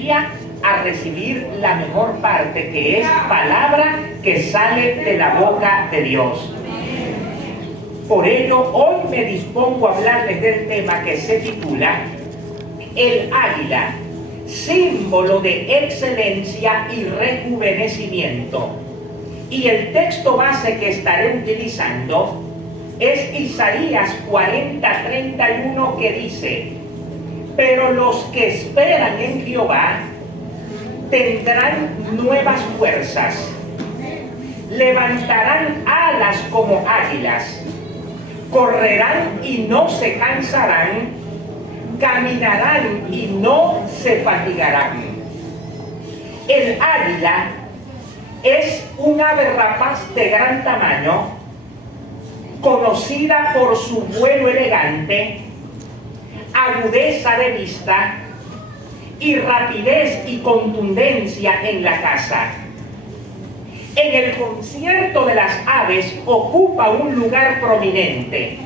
previa a recibir la mejor parte, que es palabra que sale de la boca de Dios. Por ello, hoy me dispongo a hablarles del tema que se titula El águila, símbolo de excelencia y rejuvenecimiento. Y el texto base que estaré utilizando es Isaías 40:31, que dice: pero los que esperan en Jehová tendrán nuevas fuerzas, levantarán alas como águilas, correrán y no se cansarán, caminarán y no se fatigarán. El águila es un ave rapaz de gran tamaño, conocida por su vuelo elegante, agudeza de vista y rapidez y contundencia en la caza. En el concierto de las aves ocupa un lugar prominente.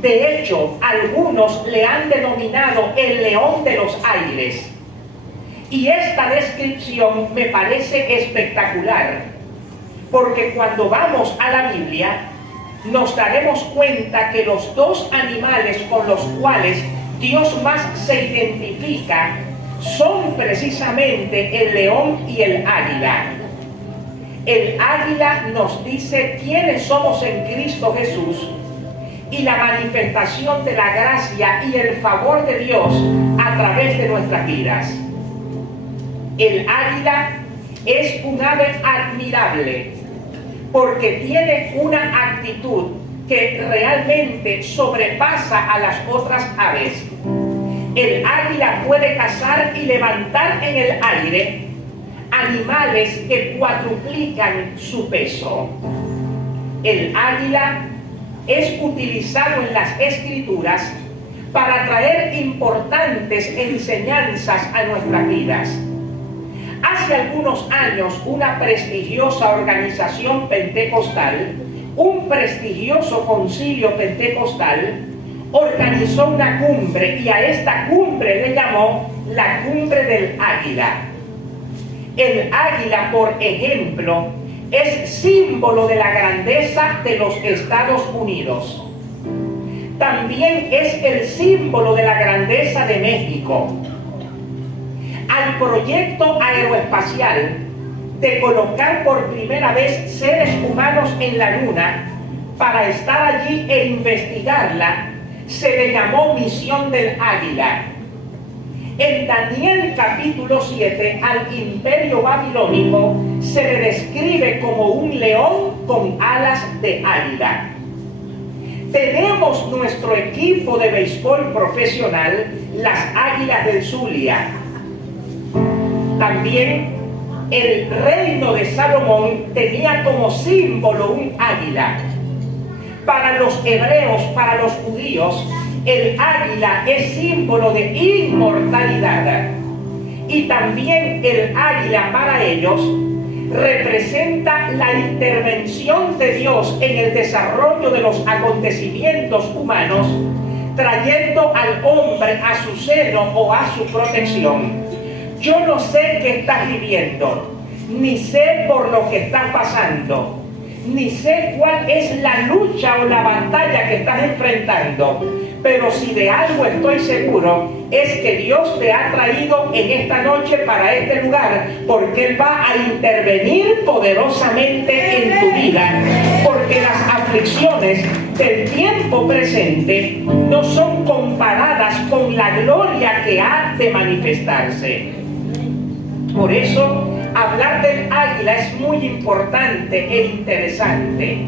De hecho, algunos le han denominado el león de los aires. Y esta descripción me parece espectacular, porque cuando vamos a la Biblia nos daremos cuenta que los dos animales con los cuales Dios más se identifica son precisamente el león y el águila. El águila nos dice quiénes somos en Cristo Jesús y la manifestación de la gracia y el favor de Dios a través de nuestras vidas. El águila es un ave admirable porque tiene una actitud que realmente sobrepasa a las otras aves. El águila puede cazar y levantar en el aire animales que cuadruplican su peso. El águila es utilizado en las Escrituras para traer importantes enseñanzas a nuestras vidas. Hace algunos años, una prestigiosa organización pentecostal, un prestigioso concilio pentecostal, organizó una cumbre y a esta cumbre le llamó la Cumbre del Águila. El águila, por ejemplo, es símbolo de la grandeza de los Estados Unidos. También es el símbolo de la grandeza de México. Al proyecto aeroespacial de colocar por primera vez seres humanos en la Luna para estar allí e investigarla, se le llamó Misión del Águila. En Daniel capítulo 7, al imperio babilónico se le describe como un león con alas de águila. Tenemos nuestro equipo de béisbol profesional, las Águilas del Zulia. También el reino de Salomón tenía como símbolo un águila. Para los hebreos, para los judíos, el águila es símbolo de inmortalidad. Y también el águila para ellos representa la intervención de Dios en el desarrollo de los acontecimientos humanos, trayendo al hombre a su seno o a su protección. Yo no sé qué estás viviendo, ni sé por lo que estás pasando, ni sé cuál es la lucha o la batalla que estás enfrentando, pero si de algo estoy seguro es que Dios te ha traído en esta noche para este lugar, porque Él va a intervenir poderosamente en tu vida, porque las aflicciones del tiempo presente no son comparadas con la gloria que ha de manifestarse. Por eso, hablar del águila es muy importante e interesante.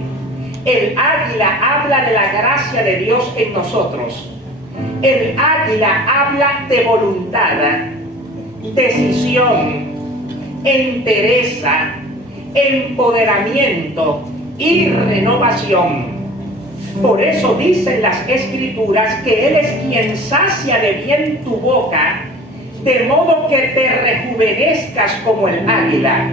El águila habla de la gracia de Dios en nosotros. El águila habla de voluntad, decisión, entereza, empoderamiento y renovación. Por eso dicen las Escrituras que Él es quien sacia de bien tu boca, de modo que te rejuvenezcas como el águila.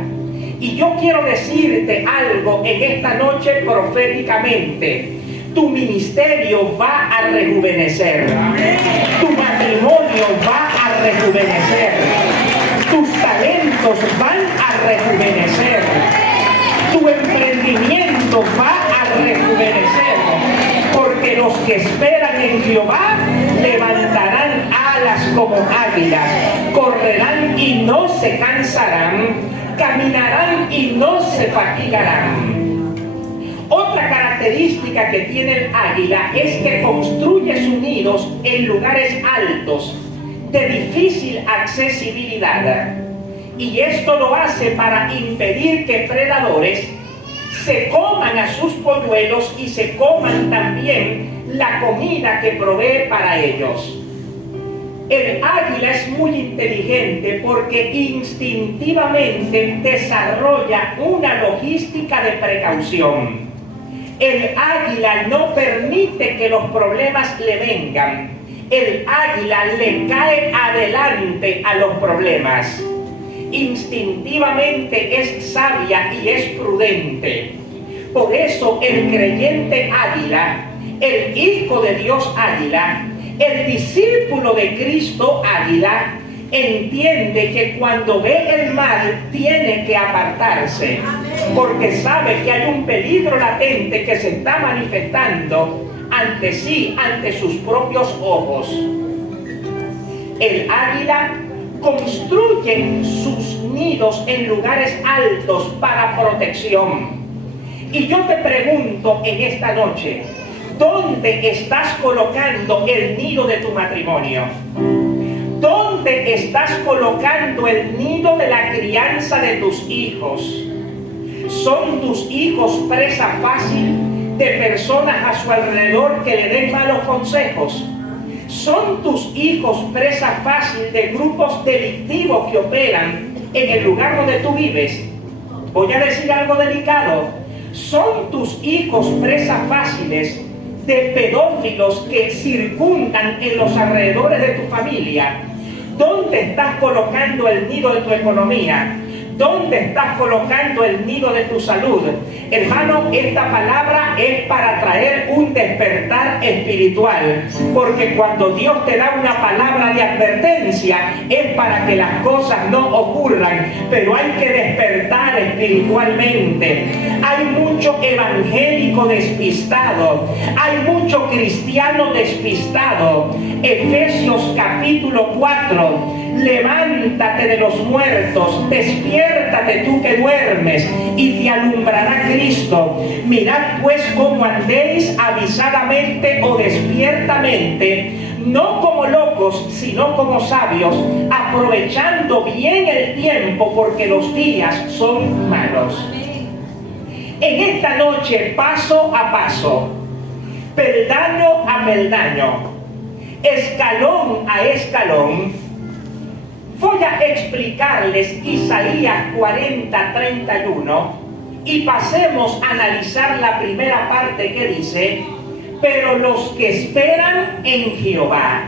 Y yo quiero decirte algo en esta noche proféticamente. Tu ministerio va a rejuvenecer. Tu matrimonio va a rejuvenecer. tus talentos van a rejuvenecer, tu emprendimiento va a rejuvenecer, porque los que esperan en Jehová levantarán alas como águilas, correrán y no se cansarán, caminarán y no se fatigarán. Otra característica que tiene el águila es que construye sus nidos en lugares altos, de difícil accesibilidad. Y esto lo hace para impedir que predadores se coman a sus polluelos y se coman también la comida que provee para ellos. El águila es muy inteligente porque instintivamente desarrolla una logística de precaución. El águila no permite que los problemas le vengan. El águila le cae adelante a los problemas. Instintivamente es sabia y es prudente. Por eso el creyente águila, el hijo de Dios águila, el discípulo de Cristo águila, entiende que cuando ve el mal tiene que apartarse, porque sabe que hay un peligro latente que se está manifestando ante sí, ante sus propios ojos. El águila construye sus nidos en lugares altos para protección. Y yo te pregunto en esta noche, ¿dónde estás colocando el nido de tu matrimonio? ¿Dónde estás colocando el nido de la crianza de tus hijos? ¿Son tus hijos presa fácil de personas a su alrededor que le den malos consejos? ¿Son tus hijos presa fácil de grupos delictivos que operan en el lugar donde tú vives? Voy a decir algo delicado. ¿Son tus hijos presas fáciles de pedófilos que circundan en los alrededores de tu familia? ¿Dónde estás colocando el nido de tu economía? ¿Dónde estás colocando el nido de tu salud? Hermano, esta palabra es para traer un despertar espiritual, porque cuando Dios te da una palabra de advertencia es para que las cosas no ocurran, pero hay que despertar espiritualmente. Hay mucho evangélico despistado, hay mucho cristiano despistado. Efesios capítulo 4, levántate de los muertos, despiértate tú que duermes, y te alumbrará Cristo. Mirad pues cómo andéis avisadamente o despiertamente, no como locos, sino como sabios, aprovechando bien el tiempo, porque los días son malos. En esta noche, paso a paso, peldaño a peldaño, escalón a escalón, voy a explicarles Isaías 40:31 y pasemos a analizar la primera parte que dice: pero los que esperan en Jehová.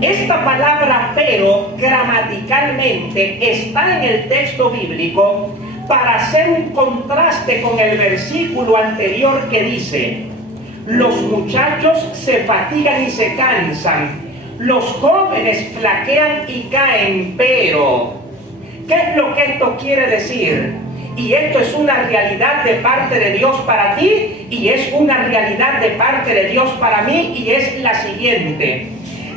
Esta palabra pero gramaticalmente está en el texto bíblico para hacer un contraste con el versículo anterior que dice: los muchachos se fatigan y se cansan, los jóvenes flaquean y caen, pero ¿qué es lo que esto quiere decir? Y esto es una realidad de parte de Dios para ti y es una realidad de parte de Dios para mí, y es la siguiente: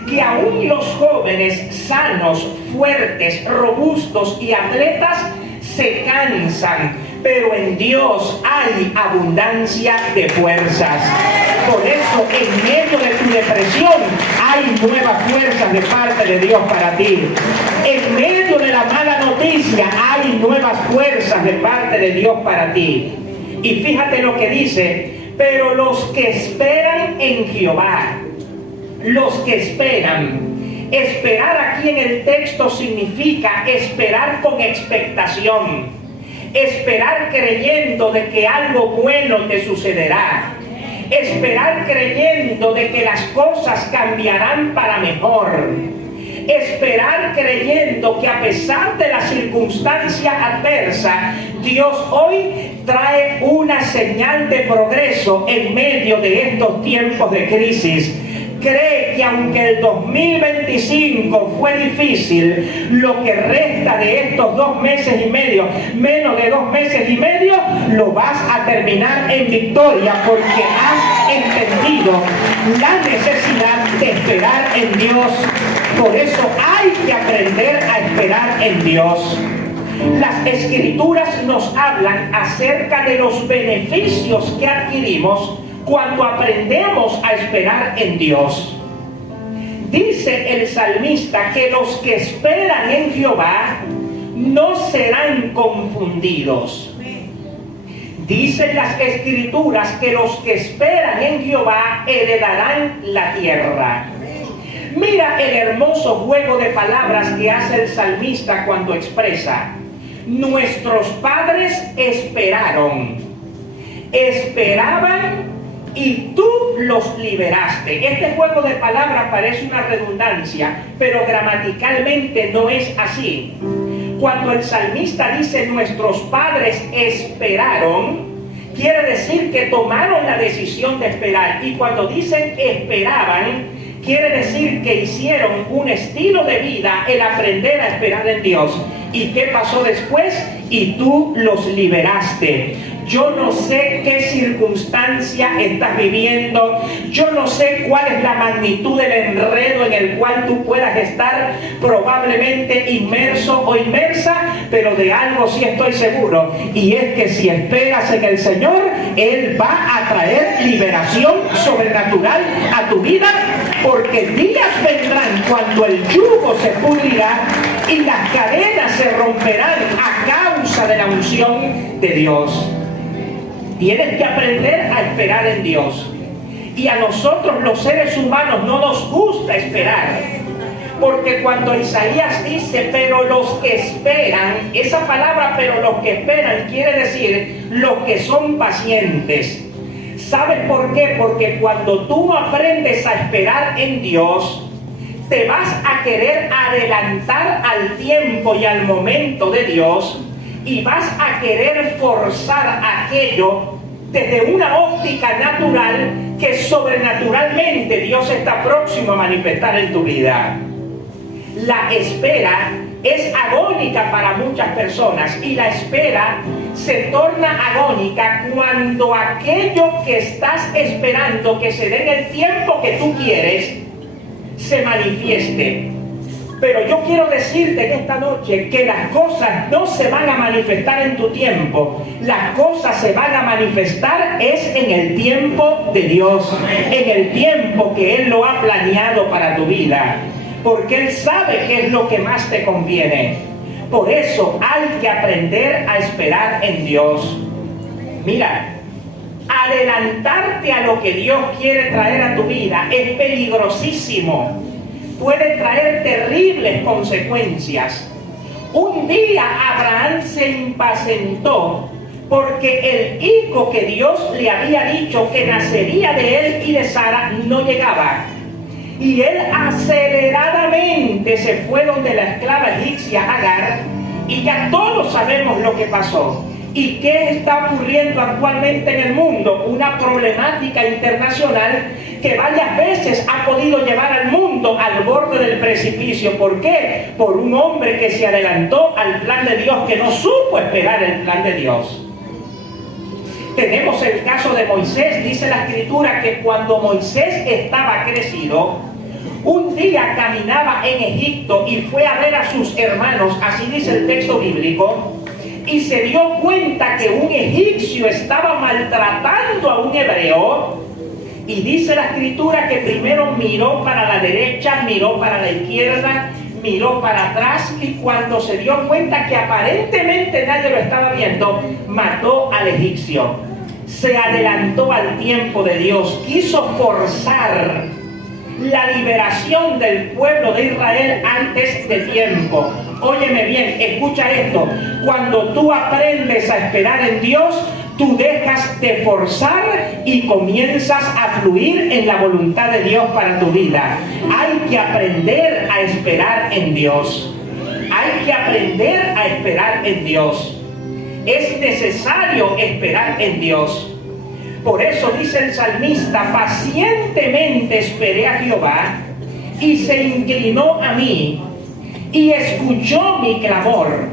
que aún los jóvenes sanos, fuertes, robustos y atletas se cansan, pero en Dios hay abundancia de fuerzas. Por eso, en medio de tu depresión, hay nuevas fuerzas de parte de Dios para ti. En medio de la mala noticia, hay nuevas fuerzas de parte de Dios para ti. Y fíjate lo que dice: pero los que esperan en Jehová, los que esperan. Esperar aquí en el texto significa esperar con expectación, esperar creyendo de que algo bueno te sucederá, esperar creyendo de que las cosas cambiarán para mejor, esperar creyendo que a pesar de la circunstancia adversa, Dios hoy trae una señal de progreso en medio de estos tiempos de crisis. cree que aunque el 2025 fue difícil, lo que resta de estos 2 meses y medio, menos de 2 meses y medio, lo vas a terminar en victoria porque has entendido la necesidad de esperar en Dios. Por eso hay que aprender a esperar en Dios. Las Escrituras nos hablan acerca de los beneficios que adquirimos cuando aprendemos a esperar en Dios. Dice el salmista que los que esperan en Jehová no serán confundidos. Dicen las Escrituras que los que esperan en Jehová heredarán la tierra. Mira el hermoso juego de palabras que hace el salmista cuando expresa: nuestros padres esperaban y tú los liberaste. Este juego de palabras parece una redundancia, pero gramaticalmente no es así. Cuando el salmista dice nuestros padres esperaron, quiere decir que tomaron la decisión de esperar. Y cuando dicen esperaban, quiere decir que hicieron un estilo de vida el aprender a esperar en Dios. ¿Y qué pasó después? Y tú los liberaste. Yo no sé qué circunstancia estás viviendo. Yo no sé cuál es la magnitud del enredo en el cual tú puedas estar probablemente inmerso o inmersa, pero de algo sí estoy seguro, y es que si esperas en el Señor, Él va a traer liberación sobrenatural a tu vida, porque días vendrán cuando el yugo se pudrirá y las cadenas se romperán a causa de la unción de Dios. Tienes que aprender a esperar en Dios. Y a nosotros los seres humanos no nos gusta esperar. Porque cuando Isaías dice, pero los que esperan, esa palabra, pero los que esperan, quiere decir los que son pacientes. ¿Sabes por qué? Porque cuando tú aprendes a esperar en Dios, te vas a querer adelantar al tiempo y al momento de Dios, y vas a querer forzar aquello desde una óptica natural que sobrenaturalmente Dios está próximo a manifestar en tu vida. La espera es agónica para muchas personas, y la espera se torna agónica cuando aquello que estás esperando que se dé en el tiempo que tú quieres se manifieste. Pero yo quiero decirte en esta noche que las cosas no se van a manifestar en tu tiempo. Las cosas se van a manifestar es en el tiempo de Dios, en el tiempo que Él lo ha planeado para tu vida, porque Él sabe qué es lo que más te conviene. Por eso hay que aprender a esperar en Dios. Mira, adelantarte a lo que Dios quiere traer a tu vida es peligrosísimo. Puede traer terribles consecuencias. Un día Abraham se impacientó porque el hijo que Dios le había dicho que nacería de él y de Sara no llegaba. Y él aceleradamente se fue donde la esclava egipcia Agar, y ya todos sabemos lo que pasó. ¿Y qué está ocurriendo actualmente en el mundo? Una problemática internacional que varias veces ha podido llevar al mundo al borde del precipicio. ¿Por qué? Por un hombre que se adelantó al plan de Dios, que no supo esperar el plan de Dios. Tenemos el caso de Moisés. Dice la Escritura que cuando Moisés estaba crecido, un día caminaba en Egipto y fue a ver a sus hermanos, así dice el texto bíblico, y se dio cuenta que un egipcio estaba maltratando a un hebreo. Y dice la Escritura que primero miró para la derecha, miró para la izquierda, miró para atrás, y cuando se dio cuenta que aparentemente nadie lo estaba viendo, mató al egipcio. Se adelantó al tiempo de Dios, quiso forzar la liberación del pueblo de Israel antes de tiempo. Óyeme bien, escucha esto: cuando tú aprendes a esperar en Dios, tú dejas de forzar y comienzas a fluir en la voluntad de Dios para tu vida. Hay que aprender a esperar en Dios. Hay que aprender a esperar en Dios. Es necesario esperar en Dios. Por eso dice el salmista: pacientemente esperé a Jehová, y se inclinó a mí, y escuchó mi clamor,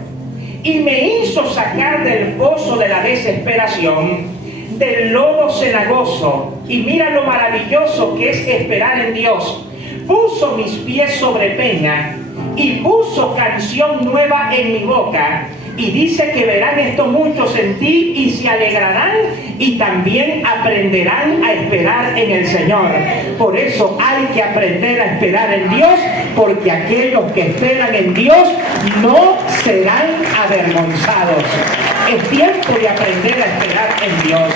y me hizo sacar del pozo de la desesperación, del lodo cenagoso. Y mira lo maravilloso que es esperar en Dios. Puso mis pies sobre peña, y puso canción nueva en mi boca. Y dice que verán esto muchos en ti, y se alegrarán, y también aprenderán a esperar en el Señor. Por eso hay que aprender a esperar en Dios, porque aquellos que esperan en Dios no serán avergonzados. Es tiempo de aprender a esperar en Dios.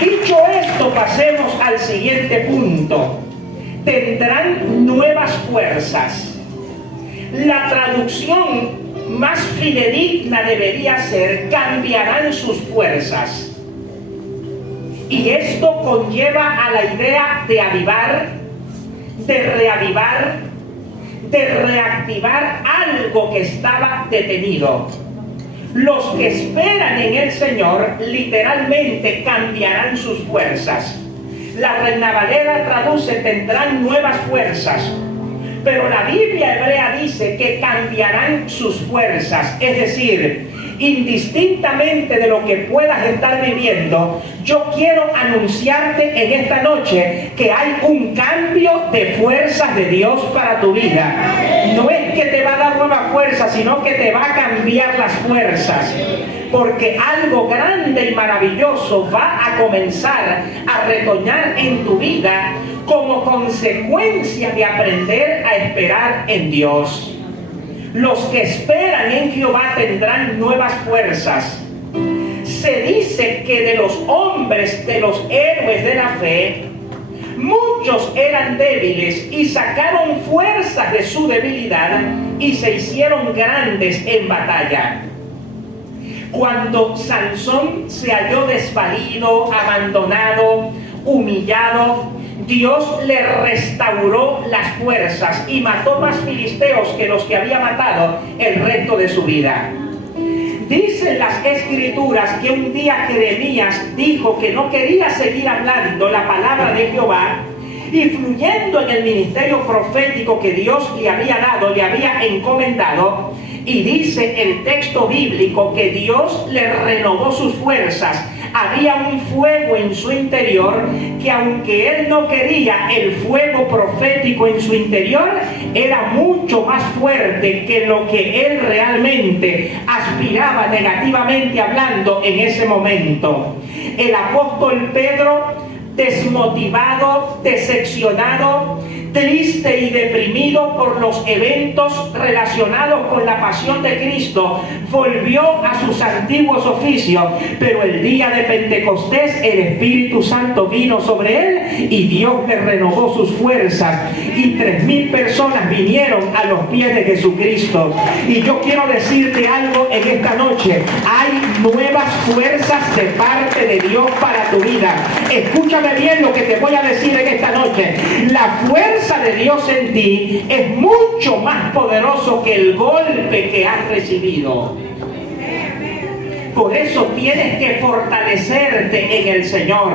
Dicho esto, pasemos al siguiente punto. Tendrán nuevas fuerzas. La traducción más fidedigna debería ser: cambiarán sus fuerzas. Y esto conlleva a la idea de avivar, de reavivar, de reactivar algo que estaba detenido. Los que esperan en el Señor literalmente cambiarán sus fuerzas. La Reina Valera traduce: tendrán nuevas fuerzas. Pero la Biblia hebrea dice que cambiarán sus fuerzas. Es decir, indistintamente de lo que puedas estar viviendo, yo quiero anunciarte en esta noche que hay un cambio de fuerzas de Dios para tu vida. No es que te va a dar nuevas fuerzas, sino que te va a cambiar las fuerzas. Porque algo grande y maravilloso va a comenzar a retoñar en tu vida como consecuencia de aprender a esperar en Dios. Los que esperan en Jehová tendrán nuevas fuerzas. Se dice que de los hombres, de los héroes de la fe, muchos eran débiles y sacaron fuerzas de su debilidad y se hicieron grandes en batalla. Cuando Sansón se halló desvalido, abandonado, humillado, Dios le restauró las fuerzas y mató más filisteos que los que había matado el resto de su vida. Dicen las Escrituras que un día Jeremías dijo que no quería seguir hablando la palabra de Jehová, y fluyendo en el ministerio profético que Dios le había dado, le había encomendado. Y dice el texto bíblico que Dios le renovó sus fuerzas. Había un fuego en su interior que, aunque él no quería, el fuego profético en su interior era mucho más fuerte que lo que él realmente aspiraba, negativamente hablando, en ese momento. El apóstol Pedro, desmotivado, decepcionado, triste y deprimido por los eventos relacionados con la pasión de Cristo, volvió a sus antiguos oficios. Pero el día de Pentecostés el Espíritu Santo vino sobre él y Dios le renovó sus fuerzas, y 3,000 personas vinieron a los pies de Jesucristo. Y yo quiero decirte algo en esta noche: hay nuevas fuerzas de parte de Dios para tu vida. Escúchame bien lo que te voy a decir en esta noche. La fuerza de Dios en ti es mucho más poderoso que el golpe que has recibido. Por eso tienes que fortalecerte en el Señor.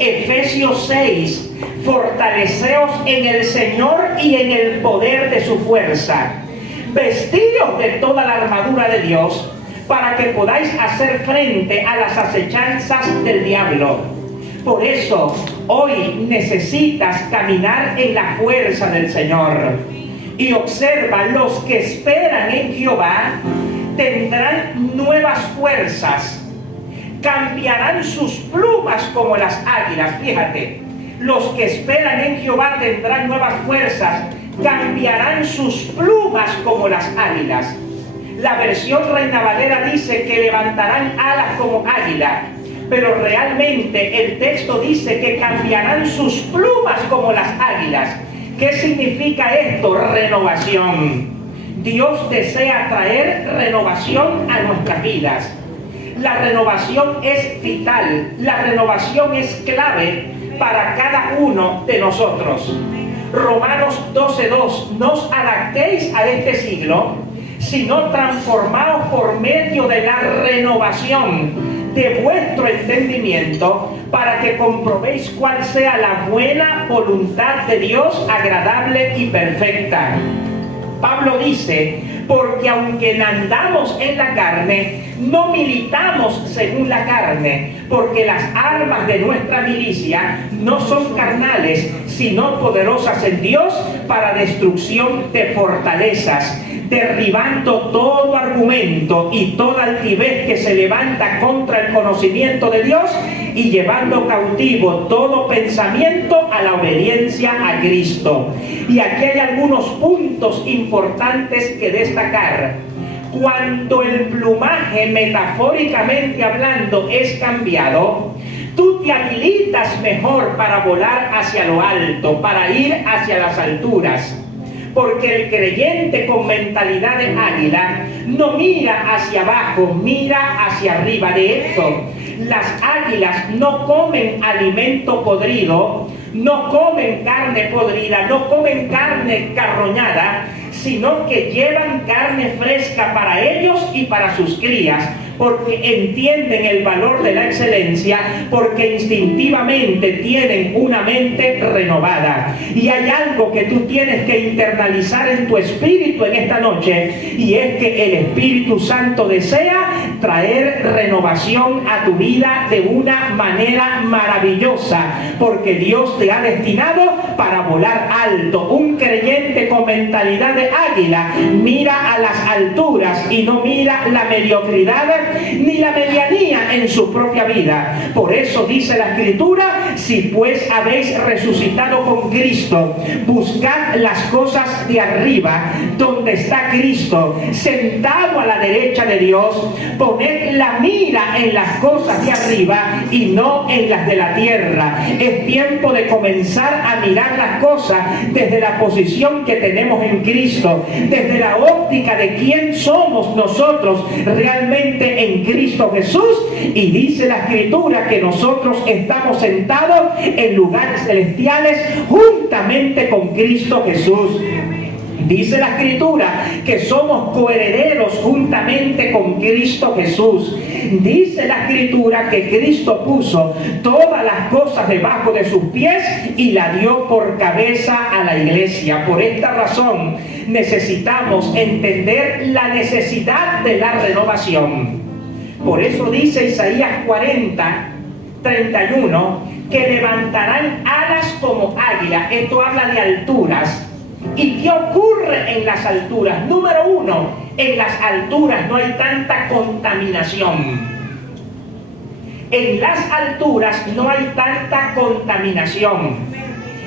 Efesios 6: fortaleceos en el Señor y en el poder de su fuerza. Vestidos de toda la armadura de Dios, para que podáis hacer frente a las acechanzas del diablo. Por eso, hoy necesitas caminar en la fuerza del Señor. Y observa: los que esperan en Jehová tendrán nuevas fuerzas. Cambiarán sus plumas como las águilas. Fíjate, los que esperan en Jehová tendrán nuevas fuerzas. Cambiarán sus plumas como las águilas. La versión Reina Valera dice que levantarán alas como águila. Pero realmente el texto dice que cambiarán sus plumas como las águilas. ¿Qué significa esto? Renovación. Dios desea traer renovación a nuestras vidas. La renovación es vital. La renovación es clave para cada uno de nosotros. Romanos 12:2: no os adaptéis a este siglo, sino transformaos por medio de la renovación de vuestro entendimiento, para que comprobéis cuál sea la buena voluntad de Dios, agradable y perfecta. Pablo dice, porque aunque andamos en la carne, no militamos según la carne, porque las armas de nuestra milicia no son carnales, sino poderosas en Dios para destrucción de fortalezas, derribando todo argumento y toda altivez que se levanta contra el conocimiento de Dios y llevando cautivo todo pensamiento a la obediencia a Cristo. Y aquí hay algunos puntos importantes que destacar. Cuando el plumaje, metafóricamente hablando, es cambiado, tú te habilitas mejor para volar hacia lo alto, para ir hacia las alturas. Porque el creyente con mentalidad de águila no mira hacia abajo, mira hacia arriba. De hecho, las águilas no comen alimento podrido, no comen carne podrida, no comen carne carroñada, sino que llevan carne fresca para ellos y para sus crías, porque entienden el valor de la excelencia, porque instintivamente tienen una mente renovada. Y hay algo que tú tienes que internalizar en tu espíritu en esta noche, y es que el Espíritu Santo desea traer renovación a tu vida de una manera maravillosa, porque Dios te ha destinado para volar alto. Un creyente con mentalidad de águila mira a las alturas y no mira la mediocridad ni la medianía en su propia vida. Por eso dice la Escritura, si pues habéis resucitado con Cristo, buscad las cosas de arriba, donde está Cristo, sentado a la derecha de Dios. Poned la mira en las cosas de arriba y no en las de la tierra. Es tiempo de comenzar a mirar las cosas desde la posición que tenemos en Cristo, desde la óptica de quién somos nosotros realmente en Cristo Jesús. Y dice la Escritura que nosotros estamos sentados en lugares celestiales juntamente con Cristo Jesús. Dice la Escritura que somos coherederos juntamente con Cristo Jesús. Dice la Escritura que Cristo puso todas las cosas debajo de sus pies y la dio por cabeza a la iglesia. Por esta razón necesitamos entender la necesidad de la renovación. Por eso dice Isaías 40:31 que levantarán alas como águila. Esto habla de alturas. ¿Y qué ocurre en las alturas? Número uno, en las alturas no hay tanta contaminación. En las alturas no hay tanta contaminación.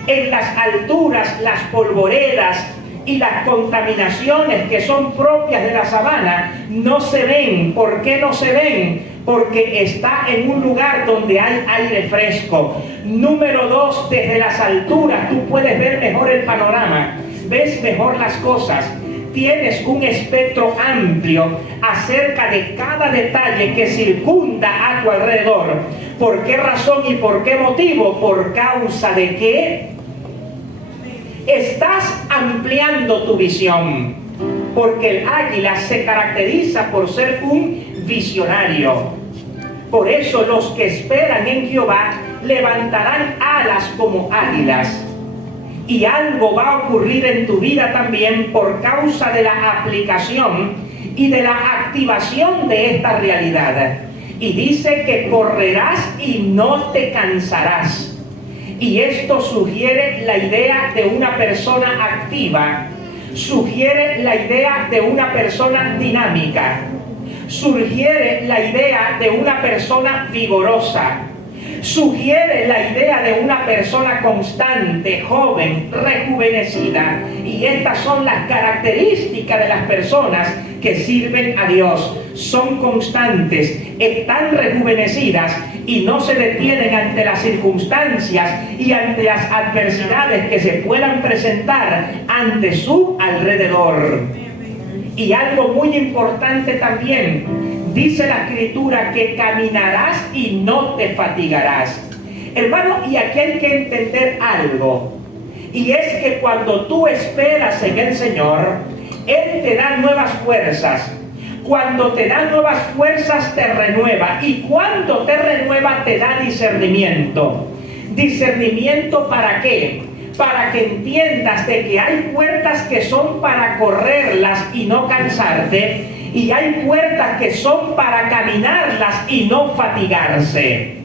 En las alturas las polvoreras y las contaminaciones que son propias de la sabana no se ven. ¿Por qué no se ven? Porque está en un lugar donde hay aire fresco. Número dos, desde las alturas tú puedes ver mejor el panorama, ves mejor las cosas, tienes un espectro amplio acerca de cada detalle que circunda a tu alrededor. ¿Por qué razón y por qué motivo? Por causa de que estás ampliando tu visión, porque el águila se caracteriza por ser un visionario. Por eso los que esperan en Jehová levantarán alas como águilas. Y algo va a ocurrir en tu vida también por causa de la aplicación y de la activación de esta realidad. Y dice que correrás y no te cansarás. Y esto sugiere la idea de una persona activa, sugiere la idea de una persona dinámica, sugiere la idea de una persona vigorosa, sugiere la idea de una persona constante, joven, rejuvenecida. Y estas son las características de las personas que sirven a Dios. Son constantes, están rejuvenecidas y no se detienen ante las circunstancias y ante las adversidades que se puedan presentar ante su alrededor. Y algo muy importante también, dice la Escritura que caminarás y no te fatigarás. Hermano, y aquí hay que entender algo, y es que cuando tú esperas en el Señor, Él te da nuevas fuerzas. Cuando te da nuevas fuerzas te renueva, y cuando te renueva te da discernimiento. ¿Discernimiento para qué? Para que entiendas de que hay puertas que son para correrlas y no cansarte, y hay puertas que son para caminarlas y no fatigarse.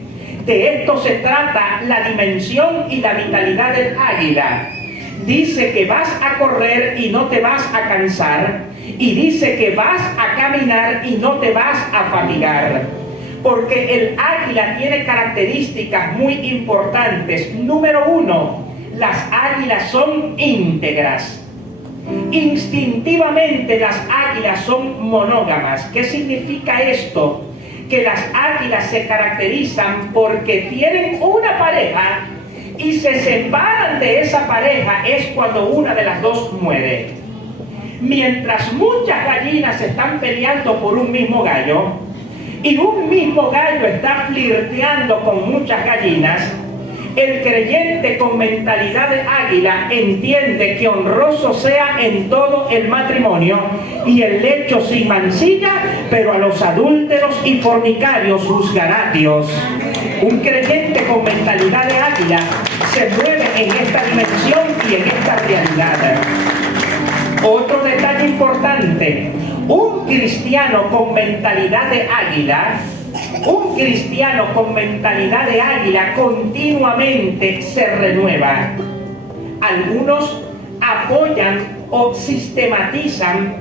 De esto se trata la dimensión y la vitalidad del águila. Dice que vas a correr y no te vas a cansar, y dice que vas a caminar y no te vas a fatigar. Porque el águila tiene características muy importantes. Número 1, las águilas son íntegras. Instintivamente las águilas son monógamas. ¿Qué significa esto? Que las águilas se caracterizan porque tienen una pareja y se separan de esa pareja es cuando una de las dos muere. Mientras muchas gallinas están peleando por un mismo gallo y un mismo gallo está flirteando con muchas gallinas, el creyente con mentalidad de águila entiende que honroso sea en todo el matrimonio y el lecho sin mancilla, pero a los adúlteros y fornicarios juzgará Dios. Un creyente con mentalidad de águila se mueve en esta dimensión y en esta realidad. Otro detalle importante, un cristiano con mentalidad de águila, continuamente se renueva. Algunos apoyan o sistematizan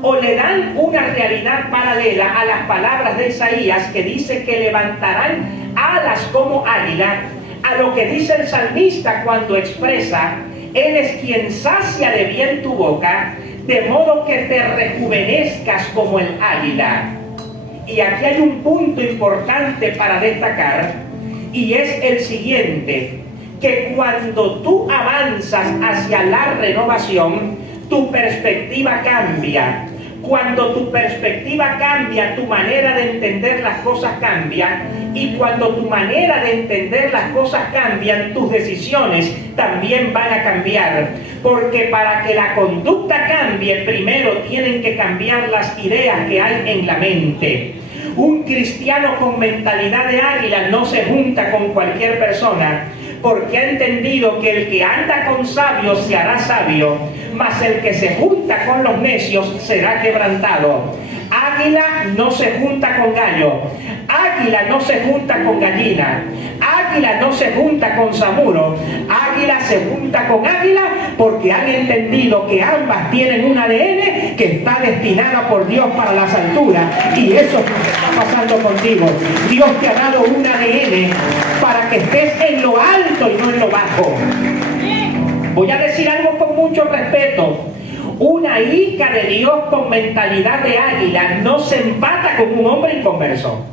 o le dan una realidad paralela a las palabras de Isaías, que dice que levantarán alas como águila, a lo que dice el salmista cuando expresa: Él es quien sacia de bien tu boca, de modo que te rejuvenezcas como el águila. Y aquí hay un punto importante para destacar, y es el siguiente: que cuando tú avanzas hacia la renovación, tu perspectiva cambia. Cuando tu perspectiva cambia, tu manera de entender las cosas cambia, y cuando tu manera de entender las cosas cambian, tus decisiones también van a cambiar. Porque para que la conducta cambie, primero tienen que cambiar las ideas que hay en la mente. Un cristiano con mentalidad de águila no se junta con cualquier persona, porque ha entendido que el que anda con sabios se hará sabio, mas el que se junta con los necios será quebrantado. Águila no se junta con gallo, águila no se junta con gallina, águila no se junta con samuro, águila se junta con águila porque han entendido que ambas tienen un ADN que está destinada por Dios para las alturas, y eso es lo que está pasando contigo. Dios te ha dado un ADN para que estés en lo alto y no en lo bajo. Voy a decir algo con mucho respeto. Una hija de Dios con mentalidad de águila no se empata con un hombre inconverso.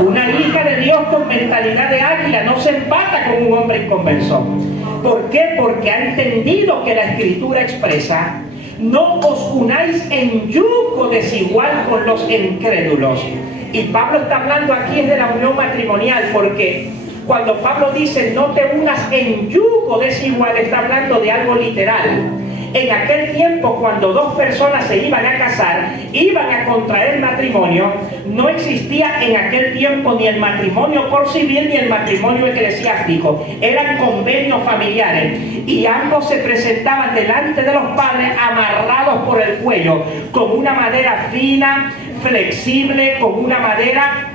Una hija de Dios con mentalidad de águila no se empata con un hombre inconverso. ¿Por qué? Porque ha entendido que la Escritura expresa: no os unáis en yugo desigual con los incrédulos. Y Pablo está hablando aquí es de la unión matrimonial, porque cuando Pablo dice no te unas en yugo desigual, está hablando de algo literal. En aquel tiempo, cuando dos personas se iban a casar, iban a contraer matrimonio, no existía en aquel tiempo ni el matrimonio por civil ni el matrimonio eclesiástico. Eran convenios familiares y ambos se presentaban delante de los padres amarrados por el cuello, con una madera fina, flexible, con una madera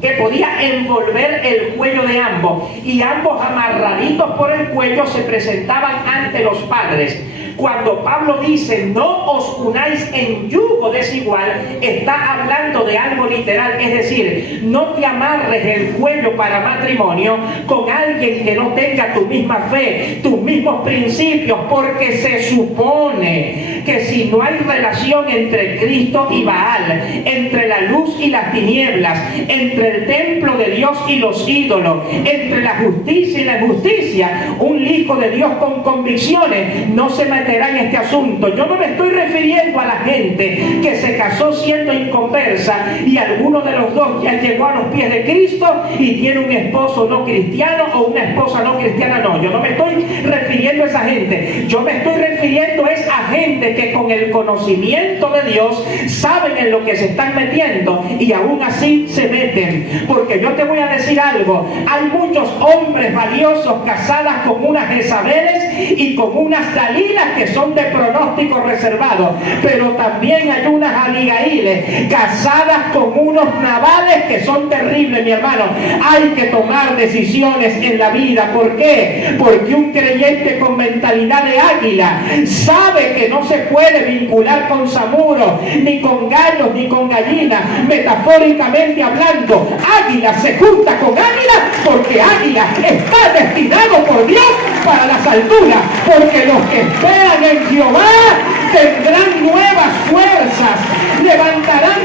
que podía envolver el cuello de ambos, y ambos amarraditos por el cuello se presentaban ante los padres. Cuando Pablo dice no os unáis en yugo desigual, está hablando de algo literal, es decir, no te amarres el cuello para matrimonio con alguien que no tenga tu misma fe, tus mismos principios, porque se supone que si no hay relación entre Cristo y Baal, entre la luz y las tinieblas, entre el templo de Dios y los ídolos, entre la justicia y la injusticia, un hijo de Dios con convicciones no se meterá en este asunto. Yo no me estoy refiriendo a la gente que se casó siendo inconversa y alguno de los dos ya llegó a los pies de Cristo y tiene un esposo no cristiano o una esposa no cristiana. No, yo no me estoy refiriendo a esa gente. Yo me estoy refiriendo es a gente que con con el conocimiento de Dios, saben en lo que se están metiendo y aún así se meten. Porque yo te voy a decir algo, hay muchos hombres valiosos casadas con unas Jezabeles y con unas Dalilas que son de pronóstico reservado, pero también hay unas Abigailes casadas con unos Nabales que son terribles, mi hermano. Hay que tomar decisiones en la vida. ¿Por qué? Porque un creyente con mentalidad de águila sabe que no se puede vincular con zamuros, ni con gallos, ni con gallinas. Metafóricamente hablando, águila se junta con águila porque águila está destinado por Dios para las alturas. Porque los que esperan en Jehová tendrán nuevas fuerzas, levantarán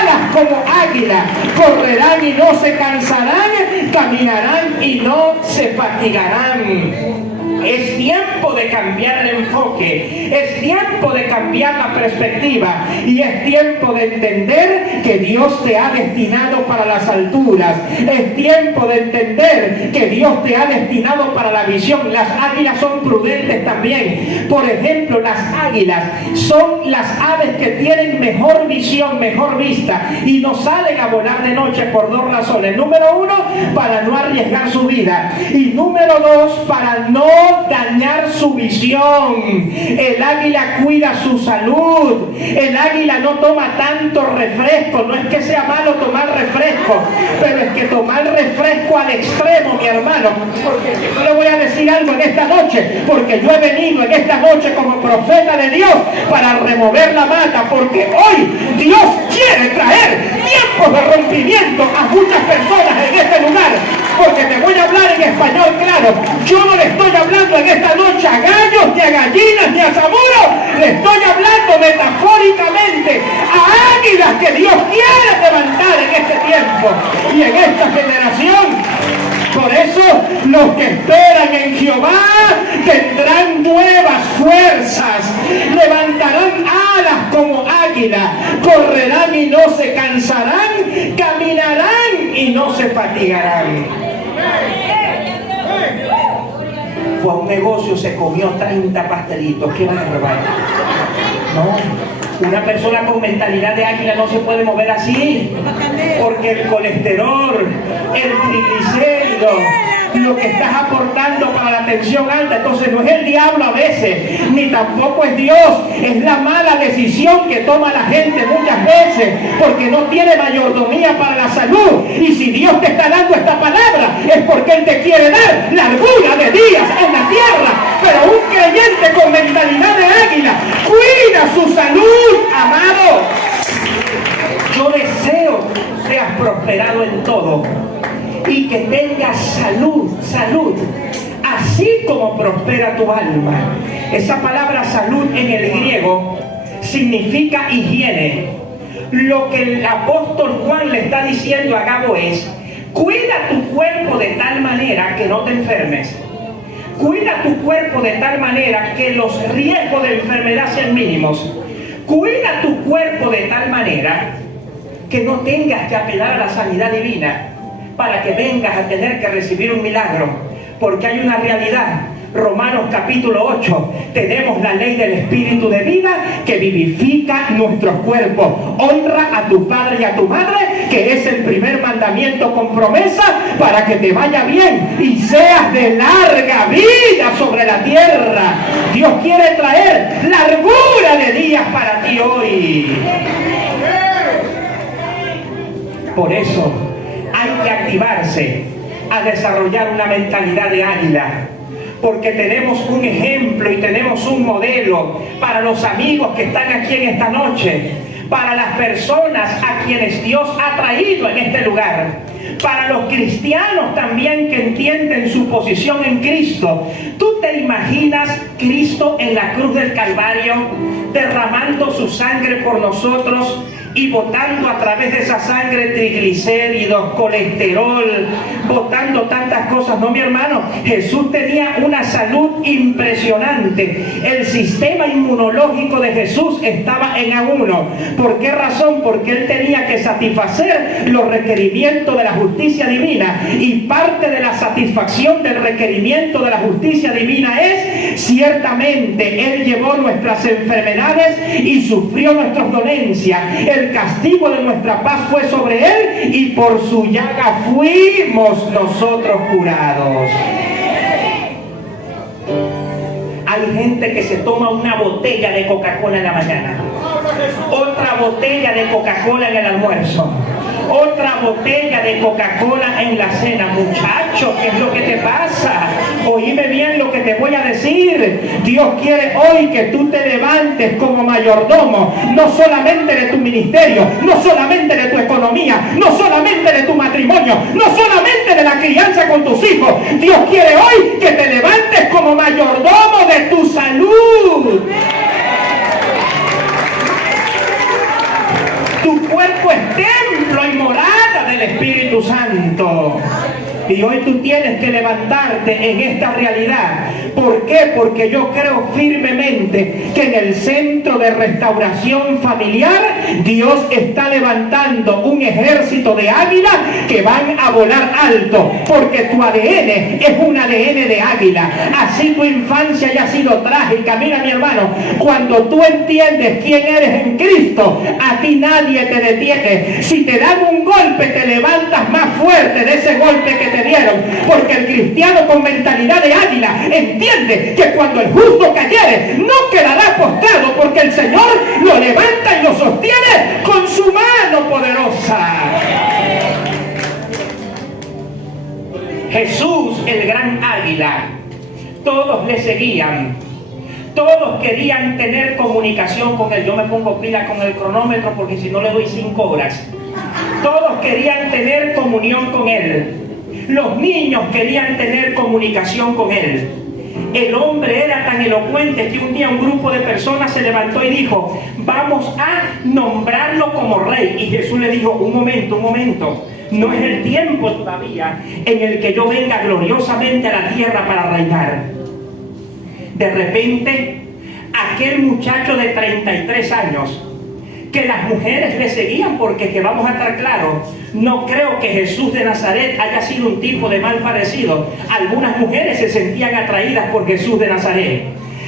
alas como águila, correrán y no se cansarán, caminarán y no se fatigarán. Es tiempo de cambiar el enfoque, es tiempo de cambiar la perspectiva y es tiempo de entender que Dios te ha destinado para las alturas. Es tiempo de entender que Dios te ha destinado para la visión. Las águilas son prudentes también. Por ejemplo, las águilas son las aves que tienen mejor visión, mejor vista y no salen a volar de noche por dos razones. Número uno, para no arriesgar su vida, y número dos, para no dañar su visión. El águila cuida su salud. El águila no toma tanto refresco. No es que sea malo tomar refresco, pero es que tomar refresco al extremo, mi hermano. Porque yo le voy a decir algo en esta noche, porque yo he venido en esta noche como profeta de Dios para remover la mata, porque hoy Dios quiere traer tiempos de rompimiento a muchas personas en este lugar. Porque te voy a hablar en español claro. Yo no le estoy hablando en esta noche a gallos, ni a gallinas, ni a zamuros. Le estoy hablando metafóricamente a águilas que Dios quiere levantar en este tiempo y en esta generación. Por eso los que esperan en Jehová tendrán nuevas fuerzas, levantarán alas como águila, correrán y no se cansarán, caminarán y no se fatigarán. Fue a un negocio, se comió 30 pastelitos, qué bárbaro. No, una persona con mentalidad de águila no se puede mover así, porque el colesterol, el triglicérido, lo que estás aportando para la tensión alta, entonces no es el diablo a veces, ni tampoco es Dios, es la mala decisión que toma la gente muchas veces, porque no tiene mayordomía para la salud. Y si Dios te está dando esta palabra, es porque Él te quiere dar largura de días en la tierra. Pero un creyente con mentalidad de águila cuida su salud, amado. Yo deseo que seas prosperado en todo y que tengas salud, así como prospera tu alma. Esa palabra salud en el griego significa higiene. Lo que el apóstol Juan le está diciendo a Gabo es: cuida tu cuerpo de tal manera que no te enfermes. Cuida tu cuerpo de tal manera que los riesgos de enfermedad sean mínimos. Cuida tu cuerpo de tal manera que no tengas que apelar a la sanidad divina para que vengas a tener que recibir un milagro, porque hay una realidad. Romanos capítulo 8, tenemos la ley del espíritu de vida que vivifica nuestros cuerpos. Honra a tu padre y a tu madre, que es el primer mandamiento con promesa para que te vaya bien y seas de larga vida sobre la tierra. Dios quiere traer largura de días para ti hoy. Por eso hay que activarse a desarrollar una mentalidad de águila, porque tenemos un ejemplo y tenemos un modelo para los amigos que están aquí en esta noche, para las personas a quienes Dios ha traído en este lugar, para los cristianos también que entienden su posición en Cristo. ¿Tú te imaginas Cristo en la cruz del Calvario derramando su sangre por nosotros y botando a través de esa sangre triglicéridos, colesterol, botando tantas cosas. No, mi hermano, Jesús tenía una salud impresionante. El sistema inmunológico de Jesús estaba en A1. ¿Por qué razón? Porque Él tenía que satisfacer los requerimientos de la justicia divina, y parte de la satisfacción del requerimiento de la justicia divina es, ciertamente, Él llevó nuestras enfermedades y sufrió nuestras dolencias. El castigo de nuestra paz fue sobre Él, y por su llaga fuimos nosotros curados. Hay gente que se toma una botella de Coca-Cola en la mañana, otra botella de Coca-Cola en el almuerzo, otra botella de Coca-Cola en la cena. Muchacho, ¿qué es lo que te pasa? Oíme bien lo que te voy a decir. Dios quiere hoy que tú te levantes como mayordomo, no solamente de tu ministerio, no solamente de tu economía, no solamente de tu matrimonio, no solamente de la crianza con tus hijos. Dios quiere hoy que te levantes como mayordomo de tu salud. Tu cuerpo es templo y morada del Espíritu Santo. Y hoy tú tienes que levantarte en esta realidad. ¿Por qué? Porque yo creo firmemente que en el centro de restauración familiar Dios está levantando un ejército de águilas que van a volar alto, porque tu ADN es un ADN de águila. Así tu infancia haya sido trágica. Mira, mi hermano, cuando tú entiendes quién eres en Cristo, a ti nadie te detiene. Si te dan un golpe, te levantas más fuerte de ese golpe que te dieron, porque el cristiano con mentalidad de águila entiende que cuando el justo cayere no quedará postrado, porque el Señor lo levanta y lo sostiene con su mano poderosa. Jesús, el gran águila, todos le seguían, todos querían tener comunicación con Él. Yo me pongo pila con el cronómetro porque si no le doy 5 horas. Todos querían tener comunión con Él. Los niños querían tener comunicación con Él. El hombre era tan elocuente que un día un grupo de personas se levantó y dijo: vamos a nombrarlo como rey. Y Jesús le dijo: un momento, no es el tiempo todavía en el que yo venga gloriosamente a la tierra para reinar. De repente, aquel muchacho de 33 años, que las mujeres le seguían, porque que vamos a estar claros, no creo que Jesús de Nazaret haya sido un tipo de mal parecido. Algunas mujeres se sentían atraídas por Jesús de Nazaret.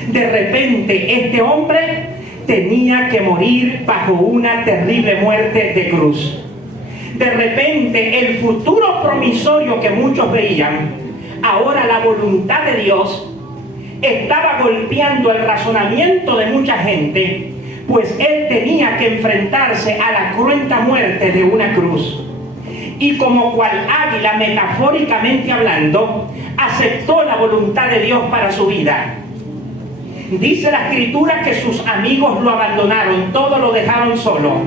De repente, este hombre tenía que morir bajo una terrible muerte de cruz. De repente, el futuro promisorio que muchos veían, ahora la voluntad de Dios estaba golpeando el razonamiento de mucha gente, pues Él tenía que enfrentarse a la cruenta muerte de una cruz. Y como cual águila, metafóricamente hablando, aceptó la voluntad de Dios para su vida. Dice la Escritura que sus amigos lo abandonaron, todo lo dejaron solo.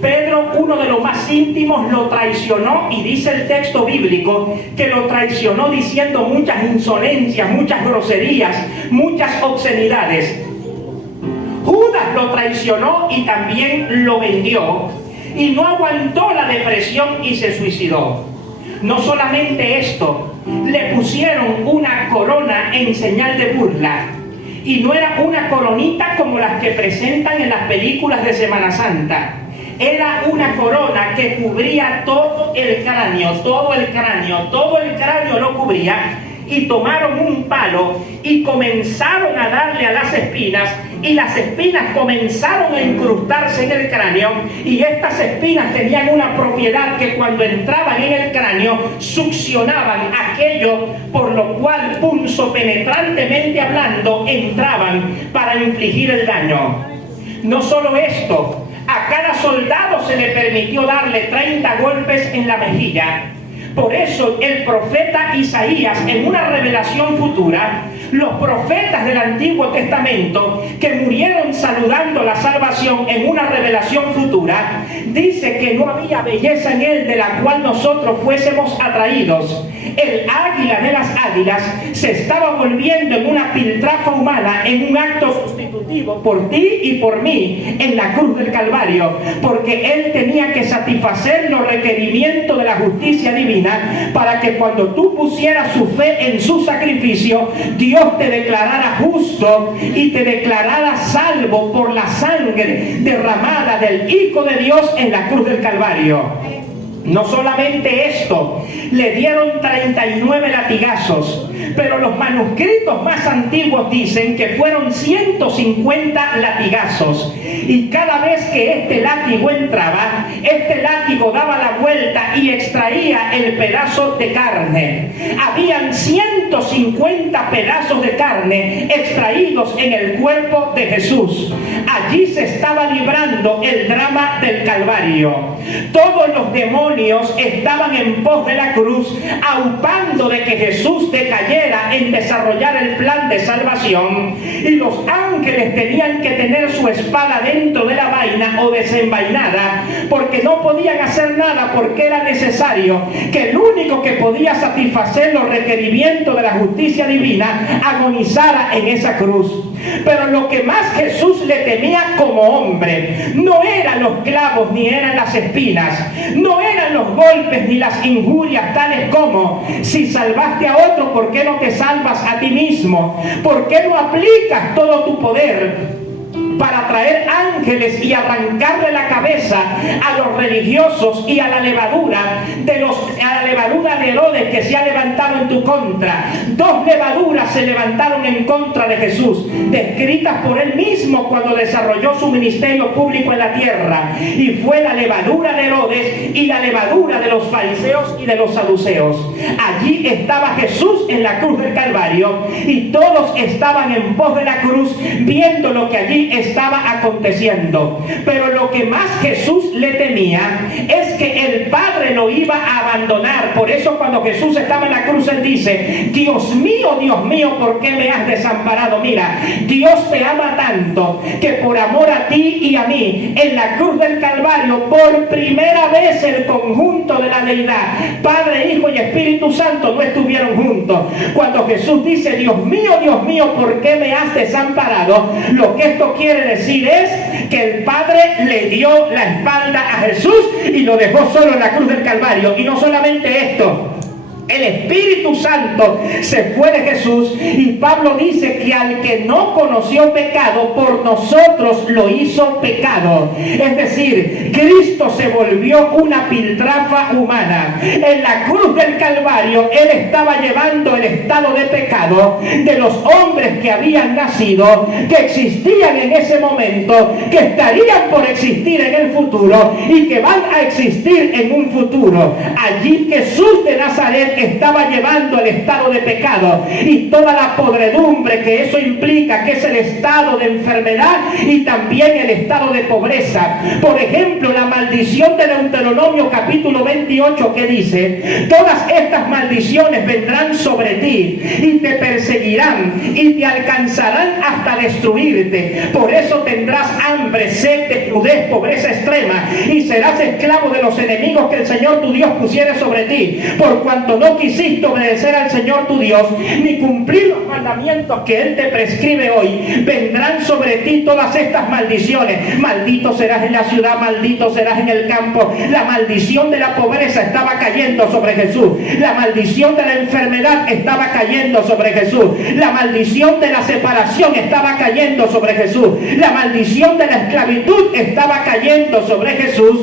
Pedro, uno de los más íntimos, lo traicionó, y dice el texto bíblico que lo traicionó diciendo muchas insolencias, muchas groserías, muchas obscenidades. Judas lo traicionó y también lo vendió, y no aguantó la depresión y se suicidó. No solamente esto, le pusieron una corona en señal de burla, y no era una coronita como las que presentan en las películas de Semana Santa. Era una corona que cubría todo el cráneo lo cubría, y tomaron un palo y comenzaron a darle a las espinas, y las espinas comenzaron a incrustarse en el cráneo, y estas espinas tenían una propiedad que cuando entraban en el cráneo succionaban aquello por lo cual punzopenetrantemente hablando entraban para infligir el daño. No solo esto, a cada soldado se le permitió darle 30 golpes en la mejilla. Por eso el profeta Isaías, en una revelación futura, los profetas del Antiguo Testamento que murieron saludando la salvación en una revelación futura, dice que no había belleza en él de la cual nosotros fuésemos atraídos. El águila de las águilas se estaba volviendo en una piltrafa humana, en un acto sustitutivo cautivo por ti y por mí en la cruz del Calvario, porque Él tenía que satisfacer los requerimientos de la justicia divina para que cuando tú pusieras su fe en su sacrificio, Dios te declarara justo y te declarara salvo por la sangre derramada del Hijo de Dios en la cruz del Calvario. No solamente esto, le dieron 39 latigazos, pero los manuscritos más antiguos dicen que fueron 150 latigazos. Y cada vez que este látigo entraba, este látigo daba la vuelta y extraía el pedazo de carne. Habían 150 pedazos de carne extraídos en el cuerpo de Jesús. Allí se estaba librando el drama del Calvario. Todos los demonios estaban en pos de la cruz, aupando de que Jesús decayera en desarrollar el plan de salvación, y los ángeles tenían que tener su espada dentro de la vaina o desenvainada, porque no podían hacer nada, porque era necesario que el único que podía satisfacer los requerimientos de la justicia divina agonizara en esa cruz. Pero lo que más Jesús le temía como hombre no eran los clavos ni eran las espinas, no eran los golpes ni las injurias tales como: si salvaste a otro, ¿por qué no te salvas a ti mismo? ¿Por qué no aplicas todo tu poder para traer ángeles y arrancarle la cabeza a los religiosos y a la levadura de Herodes que se ha levantado en tu contra? 2 levaduras se levantaron en contra de Jesús, descritas por él mismo cuando desarrolló su ministerio público en la tierra, y fue la levadura de Herodes y la levadura de los fariseos y de los saduceos. Allí estaba Jesús en la cruz del Calvario, y todos estaban en pos de la cruz viendo lo que allí estaba aconteciendo. Pero lo que más Jesús le temía es que el Padre lo iba a abandonar. Por eso cuando Jesús estaba en la cruz, él dice: Dios mío, ¿por qué me has desamparado? Mira, Dios te ama tanto que por amor a ti y a mí, en la cruz del Calvario, por primera vez el conjunto de la deidad, Padre, Hijo y Espíritu Santo, no estuvieron juntos. Cuando Jesús dice: Dios mío, ¿por qué me has desamparado?, lo que esto quiere decir es que el Padre le dio la espalda a Jesús y lo dejó solo en la cruz del Calvario. Y no solamente esto, el Espíritu Santo se fue de Jesús, y Pablo dice que al que no conoció pecado, por nosotros lo hizo pecado. Es decir, Cristo se volvió una piltrafa humana. En la cruz del Calvario, Él estaba llevando el estado de pecado de los hombres que habían nacido, que existían en ese momento, que estarían por existir en el futuro y que van a existir en un futuro. Allí Jesús de Nazaret estaba llevando el estado de pecado y toda la podredumbre que eso implica, que es el estado de enfermedad y también el estado de pobreza. Por ejemplo, la maldición de Deuteronomio capítulo 28, que dice: todas estas maldiciones vendrán sobre ti y te perseguirán y te alcanzarán hasta destruirte. Por eso tendrás hambre, sed, desnudez, pobreza extrema, y serás esclavo de los enemigos que el Señor tu Dios pusiere sobre ti, por cuanto no quisiste obedecer al Señor tu Dios, ni cumplir los mandamientos que Él te prescribe hoy. Vendrán sobre ti todas estas maldiciones. Maldito serás en la ciudad, maldito serás en el campo. La maldición de la pobreza estaba cayendo sobre Jesús. La maldición de la enfermedad estaba cayendo sobre Jesús. La maldición de la separación estaba cayendo sobre Jesús. La maldición de la esclavitud estaba cayendo sobre Jesús.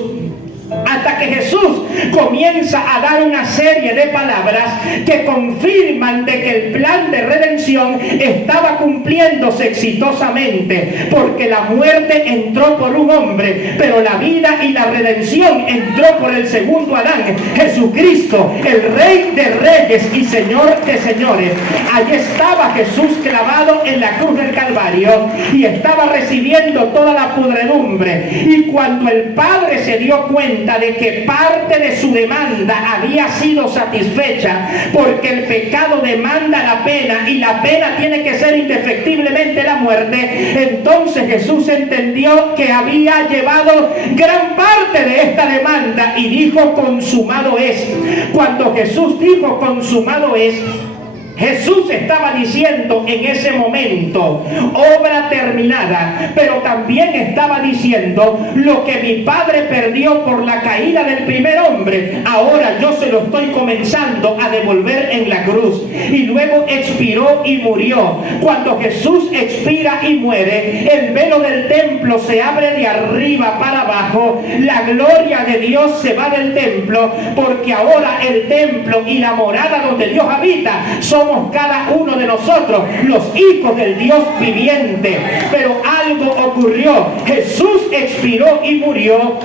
Hasta que Jesús comienza a dar una serie de palabras que confirman de que el plan de redención estaba cumpliéndose exitosamente, porque la muerte entró por un hombre, pero la vida y la redención entró por el segundo Adán, Jesucristo, el Rey de Reyes y Señor de Señores. Allí estaba Jesús clavado en la cruz del Calvario y estaba recibiendo toda la pudredumbre. Y cuando el Padre se dio cuenta de que parte de su demanda había sido satisfecha, porque el pecado demanda la pena y la pena tiene que ser indefectiblemente la muerte, entonces Jesús entendió que había llevado gran parte de esta demanda y dijo: consumado es. Cuando Jesús dijo consumado es, Jesús estaba diciendo en ese momento, obra terminada, pero también estaba diciendo, lo que mi Padre perdió por la caída del primer hombre, ahora yo se lo estoy comenzando a devolver en la cruz. Y luego expiró y murió. Cuando Jesús expira y muere, el velo del templo se abre de arriba para abajo, la gloria de Dios se va del templo, porque ahora el templo y la morada donde Dios habita somos cada uno de nosotros, los hijos del Dios viviente. Pero algo ocurrió. Jesús expiró y murió.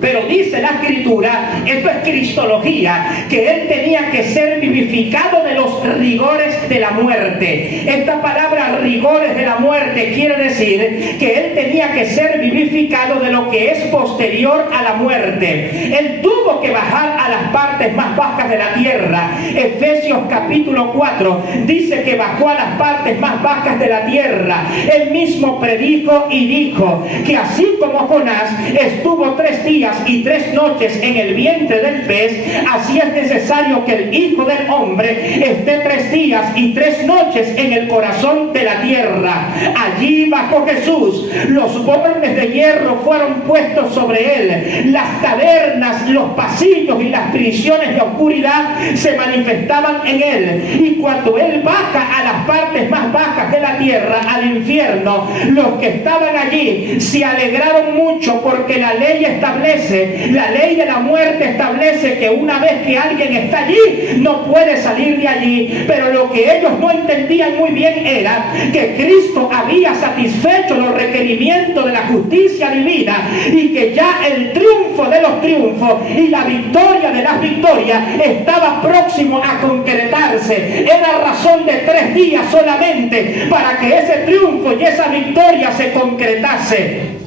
Pero dice la Escritura, esto es cristología, que Él tenía que ser vivificado de los rigores de la muerte. Esta palabra rigores de la muerte quiere decir que Él tenía que ser vivificado de lo que es posterior a la muerte. Él tuvo que bajar a las partes más bajas de la tierra. Efesios capítulo 4 dice que bajó a las partes más bajas de la tierra. Él mismo predijo y dijo que así como Jonás estuvo 3 días y 3 noches en el vientre del pez, así es necesario que el Hijo del Hombre esté 3 días y 3 noches en el corazón de la tierra. Allí bajó Jesús. Los bordes de hierro fueron puestos sobre él. Las tabernas, los pasillos y las prisiones de oscuridad se manifestaban en él. Y cuando él baja a las partes más bajas de la tierra, al infierno, los que estaban allí se alegraron mucho, porque la ley establece, la ley de la muerte establece que una vez que alguien está allí, no puede salir de allí. Pero lo que ellos no entendían muy bien era que Cristo había satisfecho los requerimientos de la justicia divina, y que ya el triunfo de los triunfos y la victoria de las victorias estaba próximo a concretarse. Era razón de 3 días solamente para que ese triunfo y esa victoria se concretase.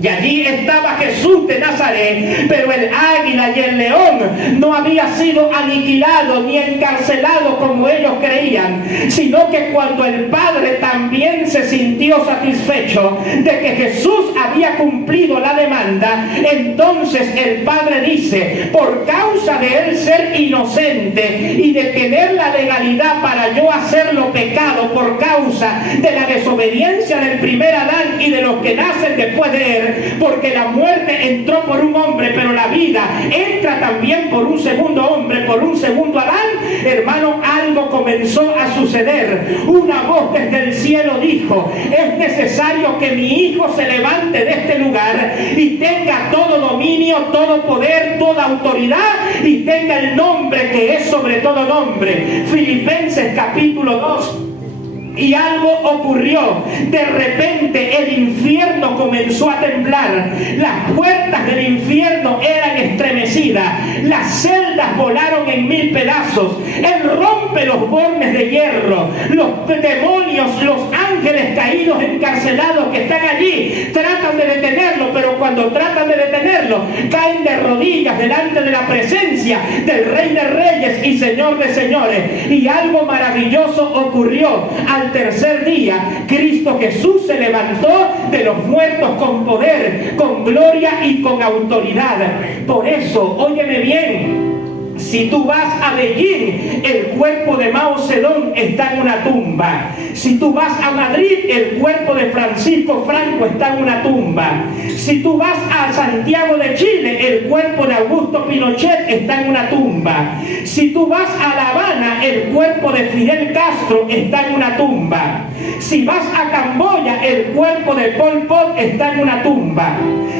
Y allí estaba Jesús de Nazaret, pero el águila y el león no había sido aniquilado ni encarcelado como ellos creían, sino que cuando el Padre también se sintió satisfecho de que Jesús había cumplido la demanda, entonces el Padre dice, por causa de él ser inocente y de tener la legalidad para yo hacerlo pecado por causa de la desobediencia del primer Adán y de los que nacen después de él, porque la muerte entró por un hombre, pero la vida entra también por un segundo hombre, por un segundo Adán. Hermano, algo comenzó a suceder. Una voz desde el cielo dijo, es necesario que mi Hijo se levante de este lugar y tenga todo dominio, todo poder, toda autoridad, y tenga el nombre que es sobre todo nombre. Filipenses capítulo 2. Y algo ocurrió. De repente el infierno comenzó a temblar. Las puertas del infierno eran estremecidas. Las celdas volaron en 1000 pedazos. Él rompe los bornes de hierro. Los demonios, los ángeles caídos, encarcelados que están allí, tratan de detenerlo, pero cuando tratan de detenerlo, caen de rodillas delante de la presencia del Rey de Reyes y Señor de Señores. Y algo maravilloso ocurrió. Al tercer día, Cristo Jesús se levantó de los muertos con poder, con gloria y con autoridad. Por eso, óyeme bien, si tú vas a Beijing, el cuerpo de Mao Zedong está en una tumba. Si tú vas a Madrid, el cuerpo de Francisco Franco está en una tumba. Si tú vas a Santiago de Chile, el cuerpo de Augusto Pinochet está en una tumba. Si tú vas a La Habana, el cuerpo de Fidel Castro está en una tumba. Si vas a Camboya, el cuerpo de Pol Pot está en una tumba.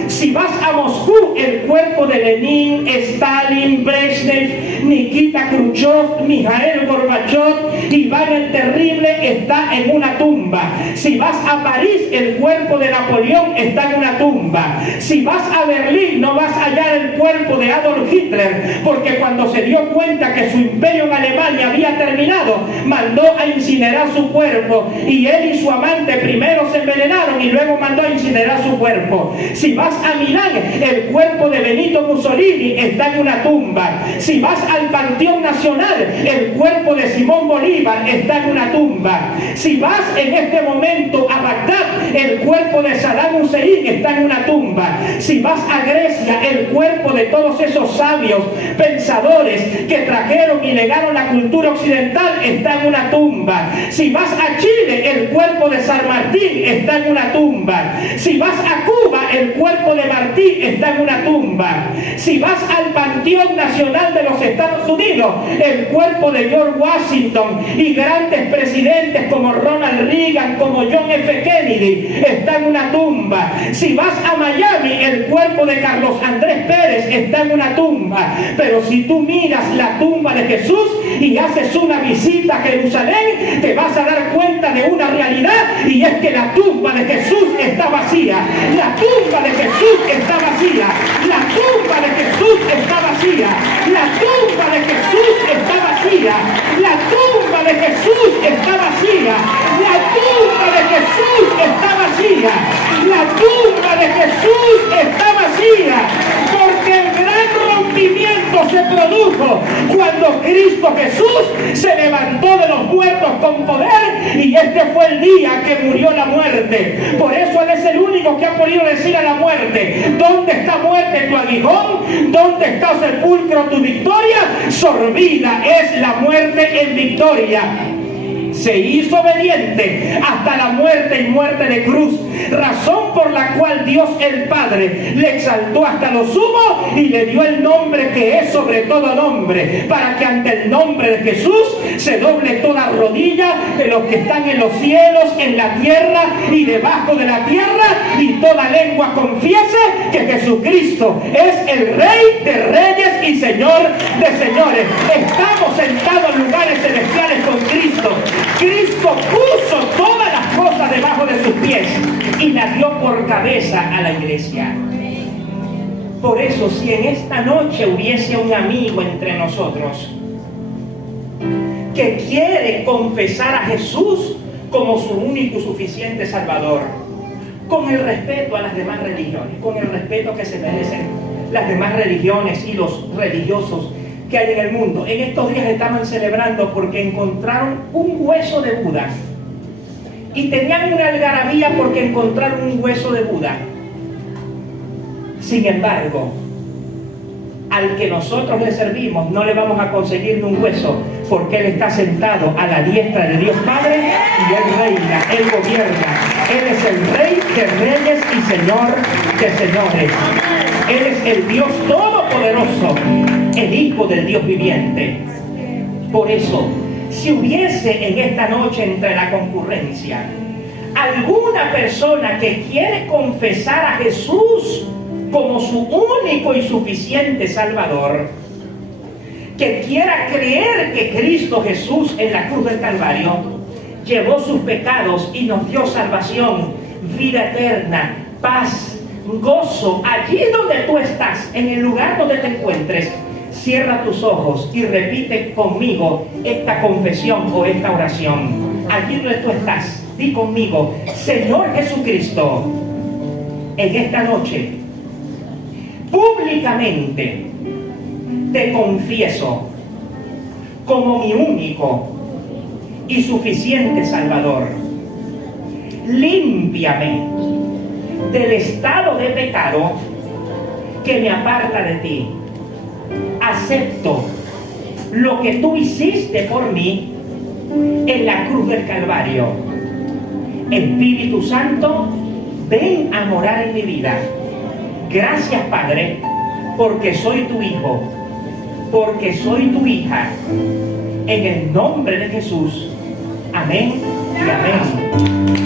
Si vas a Moscú, el cuerpo de Lenin, Stalin, Brezhnev, Nikita Khrushchev, Mikhail Gorbachev, Iván el Terrible está en una tumba. Si vas a París, el cuerpo de Napoleón está en una tumba. Si vas a Berlín, no vas a hallar el cuerpo de Adolf Hitler, porque cuando se dio cuenta que su imperio en Alemania había terminado, mandó a incinerar su cuerpo, y él y su amante primero se envenenaron y luego mandó a incinerar su cuerpo. Si vas a Milán, el cuerpo de Benito Mussolini está en una tumba. Si vas al Panteón Nacional, el cuerpo de Simón Bolívar está en una tumba. Si vas en este momento a Bagdad, el cuerpo de Saddam Hussein está en una una tumba. Si vas a Grecia, el cuerpo de todos esos sabios, pensadores que trajeron y legaron la cultura occidental está en una tumba. Si vas a Chile, el cuerpo de San Martín está en una tumba. Si vas a Cuba, el cuerpo de Martí está en una tumba. Si vas al Panteón Nacional de los Estados Unidos, el cuerpo de George Washington y grandes presidentes como Ronald Reagan, como John F. Kennedy, está en una tumba. Si vas a Miami, el cuerpo de Carlos Andrés Pérez está en una tumba. Pero si tú miras la tumba de Jesús y haces una visita a Jerusalén, te vas a dar cuenta de una realidad, y es que la tumba de Jesús está vacía. La tumba de Jesús está vacía. La tumba de Jesús está vacía. La tumba de Jesús está vacía. La tumba de Jesús está vacía. La tumba de Jesús está vacía. La tumba de Jesús está vacía. Porque el gran rompimiento se produjo cuando Cristo Jesús se levantó de los muertos con poder, y este fue el día que murió la muerte. Por eso Él es el único que ha podido decir a la muerte: ¿dónde está, muerte, tu aguijón? ¿Dónde está, sepulcro, tu victoria? Sorbida es la muerte en victoria. Se hizo obediente hasta la muerte y muerte de cruz, razón por la cual Dios el Padre le exaltó hasta lo sumo y le dio el nombre que es sobre todo nombre, para que ante el nombre de Jesús se doble toda rodilla de los que están en los cielos, en la tierra y debajo de la tierra, y toda lengua confiese que Jesucristo es el Rey de reyes y Señor de señores. Estamos sentados en lugares celestiales con Cristo. Cristo puso todas las cosas debajo de sus pies y la dio por cabeza a la iglesia. Por eso, si en esta noche hubiese un amigo entre nosotros que quiere confesar a Jesús como su único y suficiente Salvador, con el respeto a las demás religiones, con el respeto que se merecen las demás religiones y los religiosos que hay en el mundo. En estos días estaban celebrando porque encontraron un hueso de Buda, y tenían una algarabía porque encontraron un hueso de Buda. Sin embargo, al que nosotros le servimos no le vamos a conseguir ni un hueso, porque Él está sentado a la diestra de Dios Padre y Él reina, Él gobierna. Él es el Rey de reyes y Señor de señores. Él es el Dios todopoderoso, el Hijo del Dios viviente. Por eso, si hubiese en esta noche entre la concurrencia alguna persona que quiere confesar a Jesús como su único y suficiente Salvador, que quiera creer que Cristo Jesús en la cruz del Calvario llevó sus pecados y nos dio salvación, vida eterna, paz, gozo, allí donde tú estás, en el lugar donde te encuentres, cierra tus ojos y repite conmigo esta confesión o esta oración. Allí donde tú estás, di conmigo: Señor Jesucristo, en esta noche públicamente te confieso como mi único y suficiente Salvador. Límpiame del estado de pecado que me aparta de ti. Acepto lo que tú hiciste por mí en la cruz del Calvario. Espíritu Santo, ven a morar en mi vida. Gracias, Padre, porque soy tu hijo, porque soy tu hija. En el nombre de Jesús. Amén y amén.